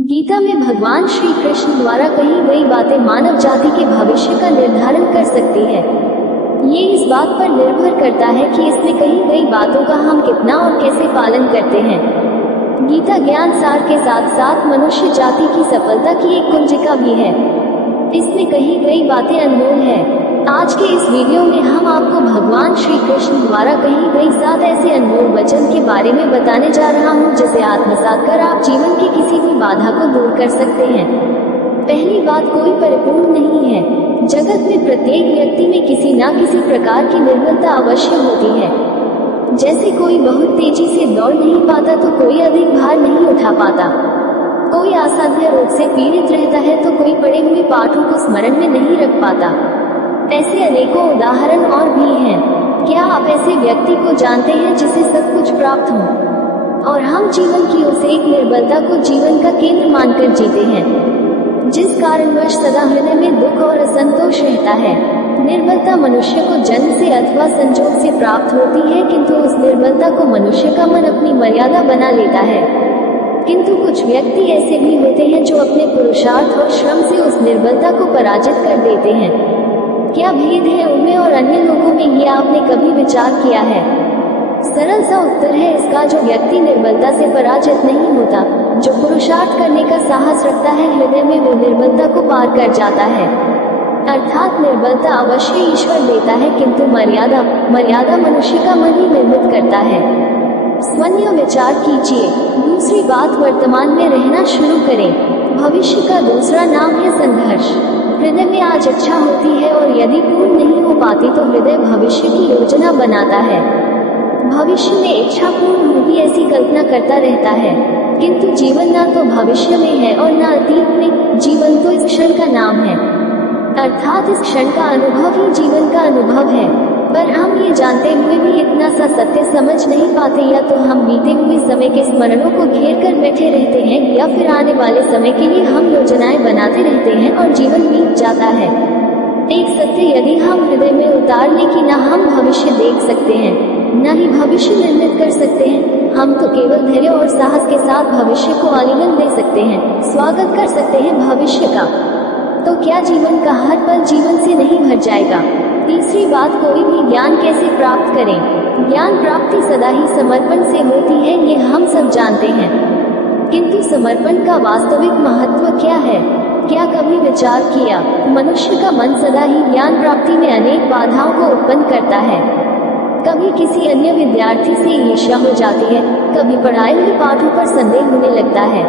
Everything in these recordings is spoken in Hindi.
गीता में भगवान श्री कृष्ण द्वारा कही गई बातें मानव जाति के भविष्य का निर्धारण कर सकती है। ये इस बात पर निर्भर करता है कि इसमें कही गई बातों का हम कितना और कैसे पालन करते हैं। गीता ज्ञान सार के साथ साथ मनुष्य जाति की सफलता की एक कुंजिका भी है। इसमें कही गई बातें अनमोल है। आज के इस वीडियो में हम आपको भगवान श्री कृष्ण द्वारा कही गई 7 ऐसे अनमोल वचन के बारे में बताने जा रहा हूँ, जिसे आत्मसात कर आप जीवन की किसी भी बाधा को दूर कर सकते हैं। पहली बात, कोई परिपूर्ण नहीं है। जगत में प्रत्येक व्यक्ति में किसी न किसी प्रकार की निर्बलता अवश्य होती है। जैसे कोई बहुत तेजी से दौड़ नहीं पाता तो कोई अधिक भार नहीं उठा पाता, कोई असाध्य रोग से पीड़ित रहता है तो कोई पढ़े हुए पाठों को स्मरण में नहीं रख पाता। ऐसे अनेकों उदाहरण और भी हैं। क्या आप ऐसे व्यक्ति को जानते हैं जिसे सब कुछ प्राप्त हो और हम जीवन की उस एक निर्बलता को जीवन का केंद्र मानकर जीते हैं, जिस कारणवश सदा हृदय में दुख और असंतोष रहता है। निर्बलता मनुष्य को जन्म से अथवा संजोग से प्राप्त होती है, किंतु उस निर्बलता को मनुष्य का मन अपनी मर्यादा बना लेता है। किंतु कुछ व्यक्ति ऐसे भी होते हैं जो अपने पुरुषार्थ और श्रम से उस निर्बलता को पराजित कर देते हैं। क्या भेद है उनमें और अन्य लोगों में, ये आपने कभी विचार किया है? सरल सा उत्तर है इसका, जो व्यक्ति निर्बलता से पराजित नहीं होता, जो पुरुषार्थ करने का साहस रखता है, हृदय में वो निर्बलता को पार कर जाता है। अर्थात निर्बलता अवश्य ईश्वर देता है, किंतु मर्यादा मनुष्य का मन ही निर्मित करता है। स्वयं विचार कीजिए। दूसरी बात, वर्तमान में रहना शुरू करें। भविष्य का दूसरा नाम है संघर्ष। हृदय में आज इच्छा होती है और यदि पूर्ण नहीं हो पाती तो हृदय भविष्य की योजना बनाता है। भविष्य में इच्छा पूर्ण होगी ऐसी कल्पना करता रहता है, किंतु जीवन ना तो भविष्य में है और ना अतीत में। जीवन तो इस क्षण का नाम है, अर्थात इस क्षण का अनुभव ही जीवन का अनुभव है। पर हम ये जानते हुए भी इतना सा सत्य समझ नहीं पाते, या तो हम बीते हुए समय के स्मरणों को घेर कर बैठे रहते हैं, या फिर आने वाले समय के लिए हम योजनाएं बनाते रहते हैं और जीवन बीत जाता है। एक सत्य यदि हम हृदय में उतार लें कि न हम भविष्य देख सकते हैं, न ही भविष्य निर्मित कर सकते हैं, हम तो केवल धैर्य और साहस के साथ भविष्य को आलिंगन दे सकते हैं, स्वागत कर सकते हैं भविष्य का। तो क्या जीवन का हर पल जीवन से नहीं भर जाएगा? तीसरी बात, कोई भी ज्ञान कैसे प्राप्त करें? ज्ञान प्राप्ति सदा ही समर्पण से होती है, ये हम सब जानते हैं, किंतु समर्पण का वास्तविक महत्व क्या है? क्या कभी विचार किया? मनुष्य का मन सदा ही ज्ञान प्राप्ति में अनेक बाधाओं को उत्पन्न करता है। कभी किसी अन्य विद्यार्थी से ईर्ष्या हो जाती है, कभी पढ़ाए हुए पाठों पर संदेह होने लगता है,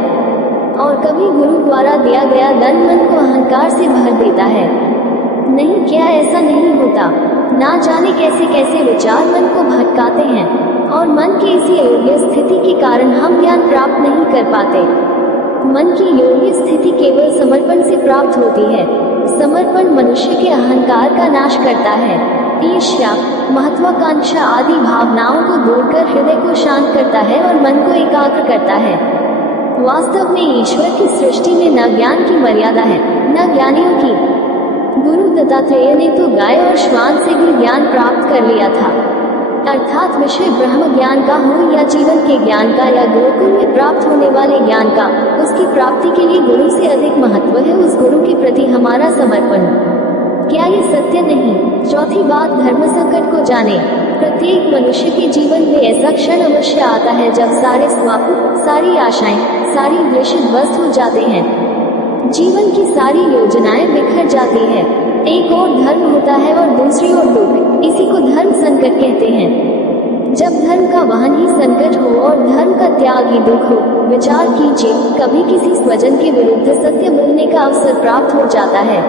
और कभी गुरु द्वारा दिया गया दंड मन को अहंकार से भर देता है। नहीं, क्या ऐसा नहीं होता? ना जाने कैसे कैसे विचार मन को भटकाते हैं, और मन की इसी योग्य स्थिति के कारण हम ज्ञान प्राप्त नहीं कर पाते। मन की योग्य स्थिति केवल समर्पण से प्राप्त होती है। समर्पण मनुष्य के अहंकार का नाश करता है। ईर्ष्या, महत्वाकांक्षा आदि भावनाओं को दूर कर हृदय को शांत करता है और मन को एकाग्र करता है। वास्तव में ईश्वर की सृष्टि में न ज्ञान की मर्यादा है, न ज्ञानियों की। गुरु दत्तात्रेय ने तो गाय और श्वान से भी ज्ञान प्राप्त कर लिया था, अर्थात विषय ब्रह्म ज्ञान का हो या जीवन के ज्ञान का या गुरुकुल में प्राप्त होने वाले ज्ञान का, उसकी प्राप्ति के लिए गुरु से अधिक महत्व है उस गुरु के प्रति हमारा समर्पण। क्या ये सत्य नहीं? चौथी बात, धर्म संकट को जाने। प्रत्येक मनुष्य के जीवन में ऐसा क्षण अवश्य आता है जब सारे स्वप्न, सारी आशाएं, सारी उद्देश्य ध्वस्त हो जाते हैं, जीवन की सारी योजनाएं बिखर जाती है। एक और धर्म होता है और दूसरी ओर दुख, इसी को धर्म संकट कहते हैं। जब धर्म का वहन ही संकट हो और धर्म का त्याग ही दुख हो, विचार कीजिए, कभी किसी स्वजन के विरुद्ध सत्य बोलने का अवसर प्राप्त हो जाता है,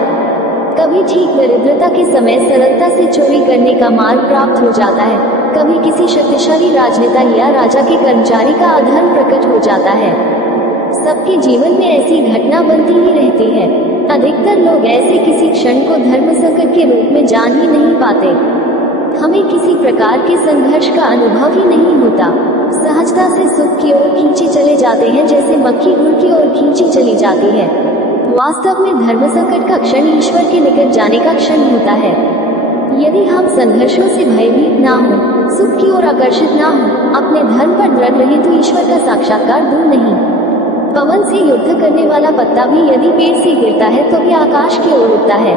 कभी ठीक दरिद्रता के समय सरलता से चोरी करने का मार्ग प्राप्त हो जाता है, कभी किसी शक्तिशाली राजनेता या राजा के कर्मचारी का अधर्म प्रकट हो जाता है। सबके जीवन में ऐसी घटना बनती ही रहती है। अधिकतर लोग ऐसे किसी क्षण को धर्म संकट के रूप में जान ही नहीं पाते। हमें किसी प्रकार के संघर्ष का अनुभव ही नहीं होता, सहजता से सुख की ओर खींचे चले जाते हैं, जैसे मक्खी गुड़ की ओर खींची चली जाती है। वास्तव में धर्म संकट का क्षण ईश्वर के निकट जाने का क्षण होता है। यदि हम संघर्षों से भयभीत ना हो, सुख की ओर आकर्षित ना हो, अपने धर्म पर दृढ़ रहे तो ईश्वर का साक्षात्कार दूर नहीं। पवन से युद्ध करने वाला पत्ता भी यदि पेड़ से गिरता है तो भी आकाश की ओर उड़ता है।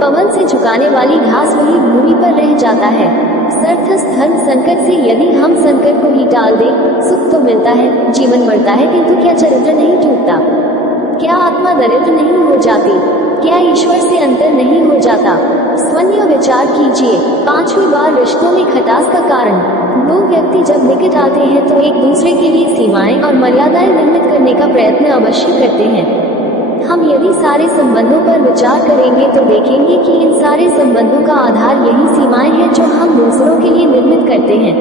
पवन से झुकाने वाली घास वही भूमि पर रह जाता है। सरथस धन संकट से यदि हम संकट को ही टाल दें, सुख तो मिलता है, जीवन बढ़ता है, किंतु क्या चरित्र नहीं टूटता? क्या आत्मा दरिद्र नहीं हो जाती? क्या ईश्वर से अंतर नहीं हो जाता? स्वयं विचार कीजिए। 5वीं बार रिश्तों में खटास का कारण। दो व्यक्ति जब निकट आते हैं तो एक दूसरे के लिए सीमाएं और मर्यादाएं निर्मित करने का प्रयत्न अवश्य करते हैं। हम यदि सारे संबंधों पर विचार करेंगे तो देखेंगे कि इन सारे संबंधों का आधार यही सीमाएं हैं जो हम दूसरों के लिए निर्मित करते हैं।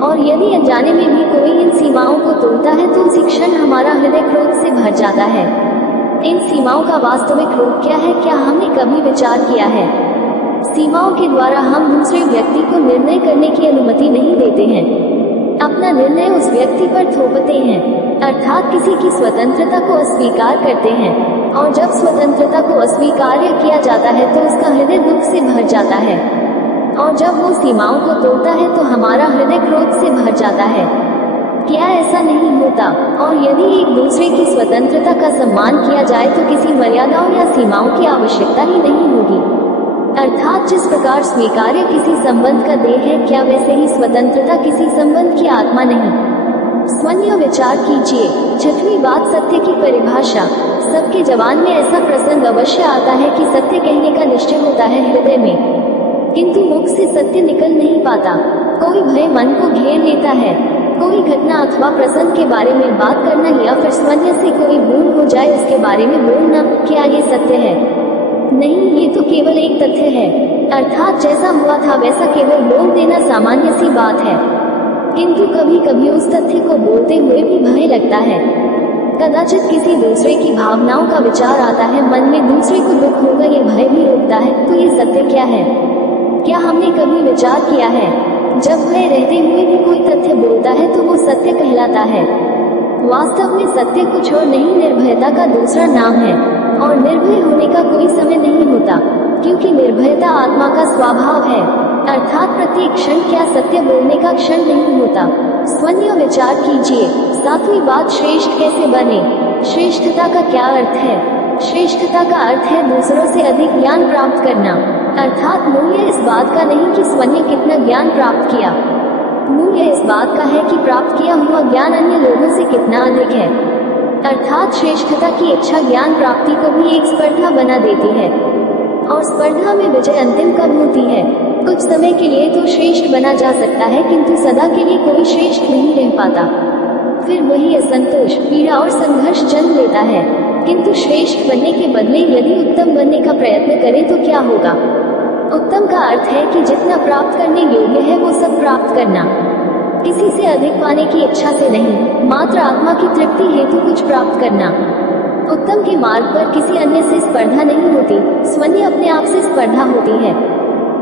और यदि अनजाने में भी कोई इन सीमाओं को तोड़ता है तो उसी क्षण हमारा हृदय क्रोध से भर जाता है। इन सीमाओं का वास्तविक रूप क्या है, क्या हमने कभी विचार किया है? सीमाओं के द्वारा हम दूसरे व्यक्ति को निर्णय करने की अनुमति नहीं देते हैं, अपना निर्णय उस व्यक्ति पर थोपते हैं, अर्थात किसी की स्वतंत्रता को अस्वीकार करते हैं। और जब स्वतंत्रता को अस्वीकार किया जाता है तो उसका हृदय दुख से भर जाता है, और जब वो सीमाओं को तोड़ता है तो हमारा हृदय क्रोध से भर जाता है। क्या ऐसा नहीं होता? और यदि एक दूसरे की स्वतंत्रता का सम्मान किया जाए तो किसी मर्यादाओं या सीमाओं की आवश्यकता ही नहीं होगी। अर्थात जिस प्रकार स्वीकार्य किसी संबंध का देह है, क्या वैसे ही स्वतंत्रता किसी संबंध की आत्मा नहीं? स्वयं विचार कीजिए। 6वीं बात, सत्य की परिभाषा। सबके जवान में ऐसा प्रसंग अवश्य आता है कि सत्य कहने का निश्चय होता है हृदय में, किंतु मुख से सत्य निकल नहीं पाता। कोई भय मन को घेर लेता है, कोई घटना अथवा प्रसंग के बारे में बात करना या फिर स्वयं से कोई भूल हो जाए उसके बारे में बोलना, क्या ये सत्य है? नहीं, ये तो केवल एक तथ्य है। अर्थात जैसा हुआ था वैसा केवल बोल देना सामान्य सी बात है, किंतु कभी कभी उस तथ्य को बोलते हुए भी भय लगता है। कदाचित किसी दूसरे की भावनाओं का विचार आता है, मन में दूसरे को दुख होगा, ये भय भी उठता है, तो ये सत्य क्या है? क्या हमने कभी विचार किया है? जब भय रहते हुए भी कोई तथ्य बोलता है तो वो सत्य कहलाता है। वास्तव में सत्य कुछ और नहीं, निर्भयता का दूसरा नाम है। और निर्भय होने का कोई समय नहीं होता, क्योंकि निर्भयता आत्मा का स्वभाव है। अर्थात प्रत्येक क्षण क्या सत्य बोलने का क्षण नहीं होता। स्वयं विचार कीजिए। 7वीं बात, श्रेष्ठ कैसे बने? श्रेष्ठता का क्या अर्थ है? श्रेष्ठता का अर्थ है दूसरों से अधिक ज्ञान प्राप्त करना। अर्थात मूल्य इस बात का नहीं कि स्वयं कितना ज्ञान प्राप्त किया, मूल्य इस बात का है कि प्राप्त किया हुआ ज्ञान अन्य लोगों से कितना अधिक है। अर्थात श्रेष्ठता की इच्छा ज्ञान प्राप्ति को भी एक स्पर्धा बना देती है, और स्पर्धा में विजय अंतिम कब होती है? कुछ समय के लिए तो श्रेष्ठ बना जा सकता है, किंतु सदा के लिए कोई श्रेष्ठ नहीं रह पाता। फिर वही असंतोष, पीड़ा और संघर्ष जन्म लेता है। किंतु श्रेष्ठ बनने के बदले यदि उत्तम बनने का प्रयत्न करें तो क्या होगा? उत्तम का अर्थ है कि जितना प्राप्त करने योग्य है वो सब प्राप्त करना, किसी से अधिक पाने की इच्छा से नहीं, मात्र आत्मा की तृप्ति हेतु कुछ प्राप्त करना। उत्तम के मार्ग पर किसी अन्य से स्पर्धा नहीं होती, स्वयं अपने आप से स्पर्धा होती है।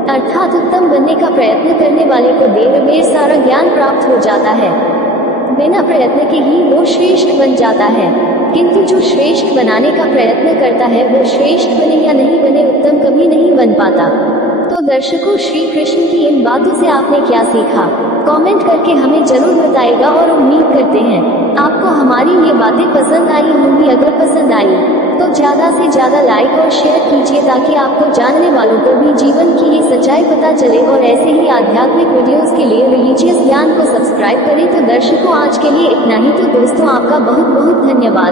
अर्थात उत्तम बनने का प्रयत्न करने वाले को देर बेर सारा ज्ञान प्राप्त हो जाता है, बिना प्रयत्न के ही वो श्रेष्ठ बन जाता है। किंतु जो श्रेष्ठ बनाने का प्रयत्न करता है वो श्रेष्ठ बने या नहीं बने, उत्तम कभी नहीं बन पाता। तो दर्शकों, श्री कृष्ण की इन बातों से आपने क्या सीखा? कमेंट करके हमें जरूर बताइएगा, और उम्मीद करते हैं आपको हमारी ये बातें पसंद आई होंगी। अगर पसंद आई तो ज्यादा से ज्यादा लाइक और शेयर कीजिए, ताकि आपको जानने वालों को भी जीवन की ये सच्चाई पता चले। और ऐसे ही आध्यात्मिक वीडियोस के लिए रिलीजियस ज्ञान को सब्सक्राइब करें। तो दर्शकों, आज के लिए इतना ही। तो दोस्तों, आपका बहुत बहुत धन्यवाद।